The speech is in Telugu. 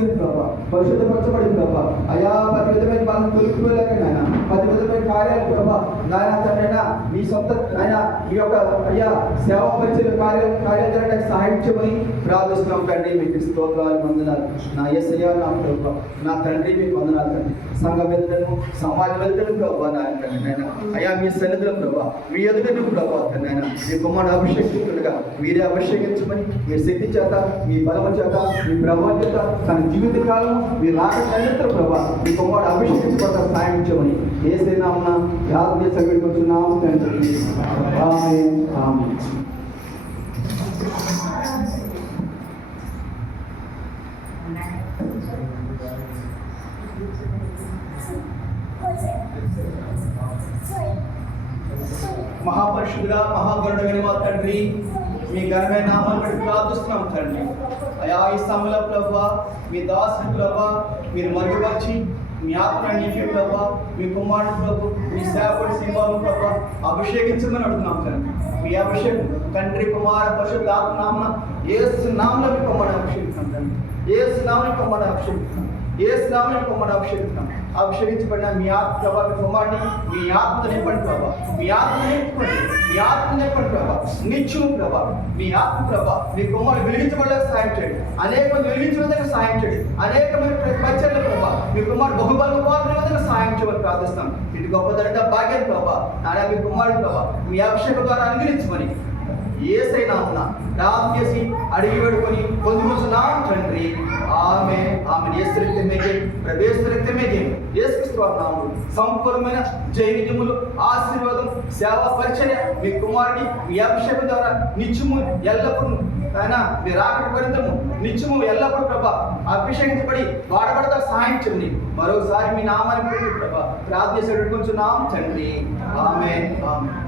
పొందుకుని ప్రభావ, పరిశుద్ధపరచబడింది ప్రభావ. అయా ప్రతి విధమైన వాళ్ళని తొలిపిపోలేక నాయన, ప్రతి విధమైన కార్యాలు ప్రభావ నాయన తండ్రైనా మీ సొంత ఆయన ఈ యొక్క అయ్యా సేవా పరిచయ కార్యాలు జరగడానికి సహాయం చేయమని ప్రార్థిస్తున్నాం తండ్రి. మీకు స్తోత్రాలు, వందనాలు నా యేసయ్య, నా ప్రభావ, నా తండ్రి మీకు వందనాలు తండ్రి. సంఘం ఎదుటను సమాజం ఎదుటను ప్రభావ నాయన తండ్రి అయ్యా మీ సన్నిధిలో ప్రభావ, మీ ఎదుటను ప్రభావ నాయన మీ కుమారుడు అభిషేకించుగా మీరే అభిషేకించమని మీ శక్తి చేత, మీ బలము చేత, మీ ప్రభావం చేత తన జీవిత కాలం మీరు రాక ప్రభావ మీ కుమారుడు అభిషేకించుకోవడం సహాయం చేయమని యేసయ్యనామమున ప్రార్థన చేసి వేడుకుంటున్నాము తండ్రి. ఆమేన్, ఆమేన్. మహాపరిశుద్ధుడా, మహాగరుడైన మా తండ్రి, మీ ఘనమైన నామాన్ని బట్టి ప్రార్థిస్తున్నాం తండ్రి. అయా ఈ సమయంలో ప్రభా మీ దాసుని ప్రభా మీరు మరుగుపరిచి మీ ఆత్మీయ ప్రభా మీ కుమారుడు ప్రభు మీ సేవకుడి సింహాలు ప్రభా అభిషేకించమని అడుగుతున్నాం తండ్రి. మీ అభిషేకం తండ్రి కుమార పరిశుద్ధ ఆత్మ నామన యేసు నామములో మీ కుమారుడు అభిషేకిస్తాం తండ్రి. యేసు నామములో కుమారుడు అభిషేకిస్తాం. యేసు నామములో కుమారుడు అభిషేకిస్తాం. అభిషేకించబడిన మీ ఆత్మ ప్రభా మీ కుమారుని మీ ఆత్మతో నింపండి ప్రభా, మీ ఆత్మ నింపండి, మీ ఆత్మ నింపండి ప్రభా, నిత్యము ప్రభా మీ ఆత్మ ప్రభా మీ కుమారుడు వెలిగించబడడానికి సహాయం చేయండి, అనేక మంది వెలిగించడానికి సహాయం చేయండి, అనేకమైన పరిచర్ల ప్రభా మీ కుమారుడు బహుబల పాత్ర సహాయం చేయమని ప్రార్థిస్తాం. ఇది గొప్ప దండ భాగ్యం ప్రభా నాయన మీ కుమారుడు ప్రభా మీ అభిషేకం ద్వారా అనుగ్రహించమని యేసయ్య నామమున ప్రార్థన చేసి అడిగి వేడుకొని పొందుకుంటున్నాం తండ్రి. ఆమేన్, ఆమేన్. యేసు రక్తమే జయం, ప్రభు రక్తమే జయం. యేసుక్రీస్తు నామములో సంపూర్ణమైన జయములు, ఆశీర్వాదం, సేవా పరిచర్య మీ కుమారుని మీ అభిషేకం ద్వారా నిత్యము ఎల్లప్పుడూ ఆయన మీ రాకడ పర్యంతము నిత్యము ఎల్లప్పుడూ ప్రభా అభిషేకించబడి వాడబడతా సహాయం చేయండి. మరోసారి మీ నామాన్ని ప్రభా ప్రార్థన చేసి వేడుకుంటున్నాం తండ్రి. ఆమేన్, ఆమేన్.